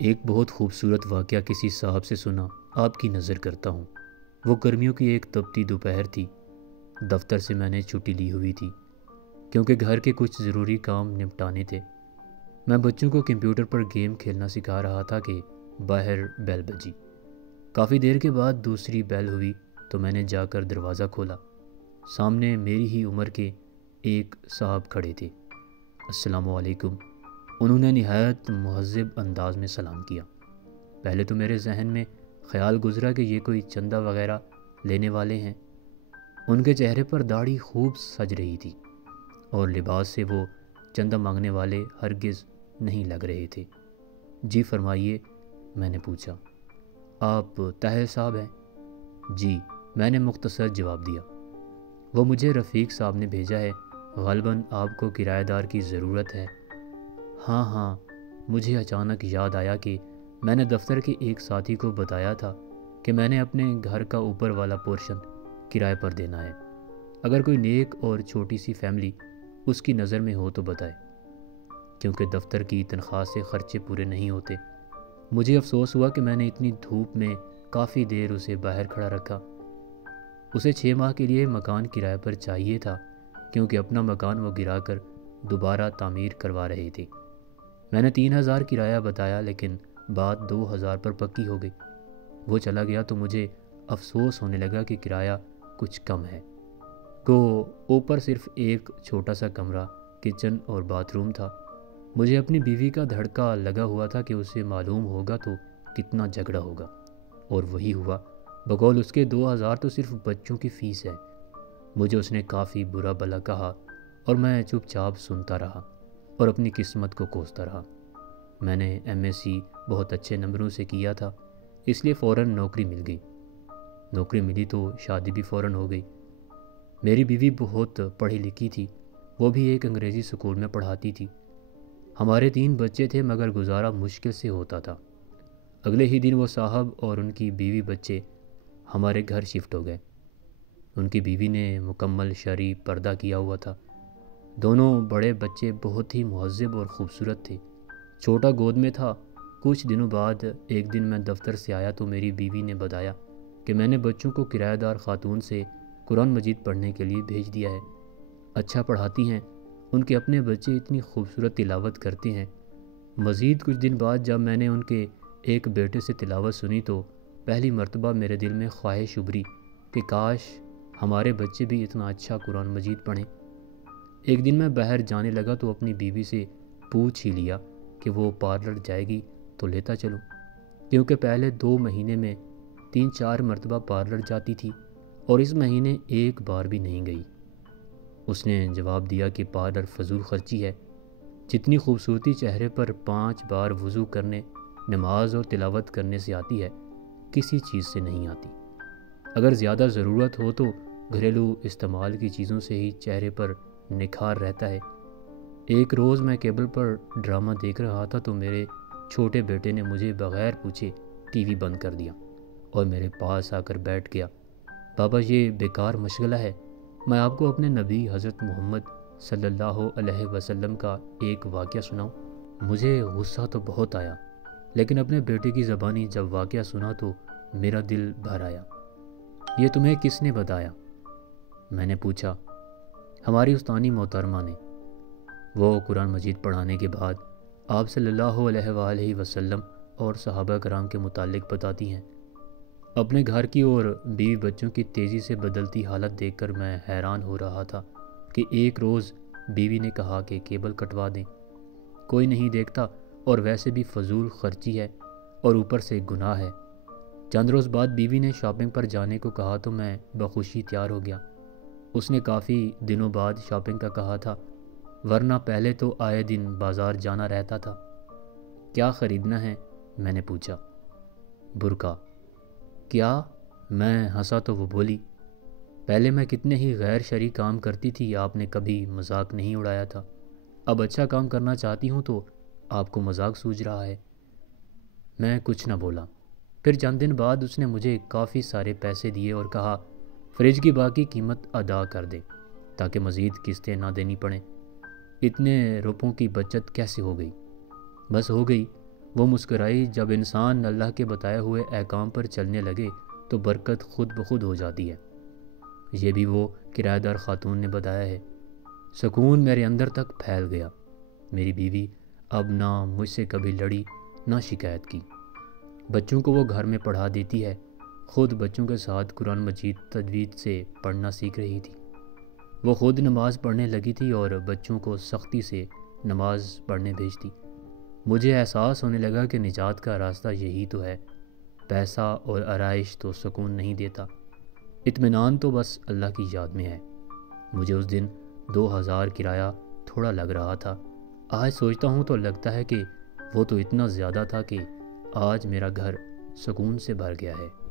ایک بہت خوبصورت واقعہ کسی صاحب سے سنا، آپ کی نظر کرتا ہوں۔ وہ گرمیوں کی ایک تپتی دوپہر تھی۔ دفتر سے میں نے چھٹی لی ہوئی تھی کیونکہ گھر کے کچھ ضروری کام نپٹانے تھے۔ میں بچوں کو کمپیوٹر پر گیم کھیلنا سکھا رہا تھا کہ باہر بیل بجی۔ کافی دیر کے بعد دوسری بیل ہوئی تو میں نے جا کر دروازہ کھولا۔ سامنے میری ہی عمر کے ایک صاحب کھڑے تھے۔ السلام علیکم، انہوں نے نہایت مہذب انداز میں سلام کیا۔ پہلے تو میرے ذہن میں خیال گزرا کہ یہ کوئی چندہ وغیرہ لینے والے ہیں۔ ان کے چہرے پر داڑھی خوب سج رہی تھی اور لباس سے وہ چندہ مانگنے والے ہرگز نہیں لگ رہے تھے۔ جی فرمائیے، میں نے پوچھا۔ آپ طاہر صاحب ہیں؟ جی، میں نے مختصر جواب دیا۔ وہ مجھے رفیق صاحب نے بھیجا ہے، غالباً آپ کو کرایہ دار کی ضرورت ہے۔ ہاں، مجھے اچانک یاد آیا کہ میں نے دفتر کے ایک ساتھی کو بتایا تھا کہ میں نے اپنے گھر کا اوپر والا پورشن کرائے پر دینا ہے۔ اگر کوئی نیک اور چھوٹی سی فیملی اس کی نظر میں ہو تو بتائے، کیونکہ دفتر کی تنخواہ سے خرچے پورے نہیں ہوتے۔ مجھے افسوس ہوا کہ میں نے اتنی دھوپ میں کافی دیر اسے باہر کھڑا رکھا۔ اسے 6 ماہ کے لیے مکان کرائے پر چاہیے تھا کیونکہ اپنا مکان وہ گرا کر دوبارہ تعمیر کروا رہے تھے۔ میں نے 3000 کرایہ بتایا، لیکن بات 2000 پر پکی ہو گئی۔ وہ چلا گیا تو مجھے افسوس ہونے لگا کہ کرایہ کچھ کم ہے۔ اوپر صرف ایک چھوٹا سا کمرہ، کچن اور باتھ روم تھا۔ مجھے اپنی بیوی کا دھڑکا لگا ہوا تھا کہ اسے معلوم ہوگا تو کتنا جھگڑا ہوگا، اور وہی ہوا۔ بقول اس کے 2000 تو صرف بچوں کی فیس ہے۔ مجھے اس نے کافی برا بھلا کہا اور میں چپ چاپ سنتا رہا اور اپنی قسمت کو کوستا رہا۔ میں نے MSc بہت اچھے نمبروں سے کیا تھا، اس لیے فوراً نوکری مل گئی۔ نوکری ملی تو شادی بھی فوراً ہو گئی۔ میری بیوی بہت پڑھی لکھی تھی، وہ بھی ایک انگریزی اسکول میں پڑھاتی تھی۔ ہمارے 3 بچے تھے مگر گزارا مشکل سے ہوتا تھا۔ اگلے ہی دن وہ صاحب اور ان کی بیوی بچے ہمارے گھر شفٹ ہو گئے۔ ان کی بیوی نے مکمل شرعی پردہ کیا ہوا تھا۔ دونوں بڑے بچے بہت ہی مہذب اور خوبصورت تھے۔ چھوٹا گود میں تھا۔ کچھ دنوں بعد ایک دن میں دفتر سے آیا تو میری بیوی نے بتایا کہ میں نے بچوں کو کرایہ دار خاتون سے قرآن مجید پڑھنے کے لیے بھیج دیا ہے۔ اچھا پڑھاتی ہیں، ان کے اپنے بچے اتنی خوبصورت تلاوت کرتے ہیں۔ مزید کچھ دن بعد جب میں نے ان کے ایک بیٹے سے تلاوت سنی تو پہلی مرتبہ میرے دل میں خواہش ابھری کہ کاش ہمارے بچے بھی اتنا اچھا قرآن مجید پڑھیں۔ ایک دن میں باہر جانے لگا تو اپنی بیوی سے پوچھ ہی لیا کہ وہ پارلر جائے گی تو لیتا چلوں، کیونکہ پہلے 2 مہینے میں 3-4 مرتبہ پارلر جاتی تھی اور اس مہینے ایک بار بھی نہیں گئی۔ اس نے جواب دیا کہ پارلر فضول خرچی ہے۔ جتنی خوبصورتی چہرے پر 5 بار وضو کرنے، نماز اور تلاوت کرنے سے آتی ہے، کسی چیز سے نہیں آتی۔ اگر زیادہ ضرورت ہو تو گھریلو استعمال کی چیزوں سے ہی چہرے پر نکھار رہتا ہے۔ ایک روز میں کیبل پر ڈرامہ دیکھ رہا تھا تو میرے چھوٹے بیٹے نے مجھے بغیر پوچھے ٹی وی بند کر دیا اور میرے پاس آ کر بیٹھ گیا۔ بابا، یہ بیکار مشغلہ ہے، میں آپ کو اپنے نبی حضرت محمد صلی اللہ علیہ وسلم کا ایک واقعہ سناؤں؟ مجھے غصہ تو بہت آیا، لیکن اپنے بیٹے کی زبانی جب واقعہ سنا تو میرا دل بھر آیا۔ یہ تمہیں کس نے بتایا؟ میں نے پوچھا۔ ہماری استانی محترمہ نے۔ وہ قرآن مجید پڑھانے کے بعد آپ صلی اللہ علیہ وآلہ وسلم اور صحابہ کرام کے متعلق بتاتی ہیں۔ اپنے گھر کی اور بیوی بچوں کی تیزی سے بدلتی حالت دیکھ کر میں حیران ہو رہا تھا کہ ایک روز بیوی نے کہا کہ کیبل کٹوا دیں، کوئی نہیں دیکھتا اور ویسے بھی فضول خرچی ہے اور اوپر سے گناہ ہے۔ چند روز بعد بیوی نے شاپنگ پر جانے کو کہا تو میں بخوشی تیار ہو گیا۔ اس نے کافی دنوں بعد شاپنگ کا کہا تھا، ورنہ پہلے تو آئے دن بازار جانا رہتا تھا۔ کیا خریدنا ہے؟ میں نے پوچھا۔ برقع۔ کیا؟ میں ہنسا تو وہ بولی، پہلے میں کتنے ہی غیر شرعی کام کرتی تھی، آپ نے کبھی مذاق نہیں اڑایا تھا۔ اب اچھا کام کرنا چاہتی ہوں تو آپ کو مذاق سوجھ رہا ہے۔ میں کچھ نہ بولا۔ پھر چند دن بعد اس نے مجھے کافی سارے پیسے دیے اور کہا فریج کی باقی قیمت ادا کر دے تاکہ مزید قسطیں نہ دینی پڑیں۔ اتنے روپوں کی بچت کیسے ہو گئی؟ بس ہو گئی۔ وہ مسکرائی، جب انسان اللہ کے بتائے ہوئے احکام پر چلنے لگے تو برکت خود بخود ہو جاتی ہے۔ یہ بھی وہ کرایہ دار خاتون نے بتایا ہے۔ سکون میرے اندر تک پھیل گیا۔ میری بیوی اب نہ مجھ سے کبھی لڑی نہ شکایت کی۔ بچوں کو وہ گھر میں پڑھا دیتی ہے، خود بچوں کے ساتھ قرآن مجید تجوید سے پڑھنا سیکھ رہی تھی۔ وہ خود نماز پڑھنے لگی تھی اور بچوں کو سختی سے نماز پڑھنے بھیجتی۔ مجھے احساس ہونے لگا کہ نجات کا راستہ یہی تو ہے۔ پیسہ اور آرائش تو سکون نہیں دیتا، اطمینان تو بس اللہ کی یاد میں ہے۔ مجھے اس دن 2000 کرایہ تھوڑا لگ رہا تھا۔ آج سوچتا ہوں تو لگتا ہے کہ وہ تو اتنا زیادہ تھا کہ آج میرا گھر سکون سے بھر گیا ہے۔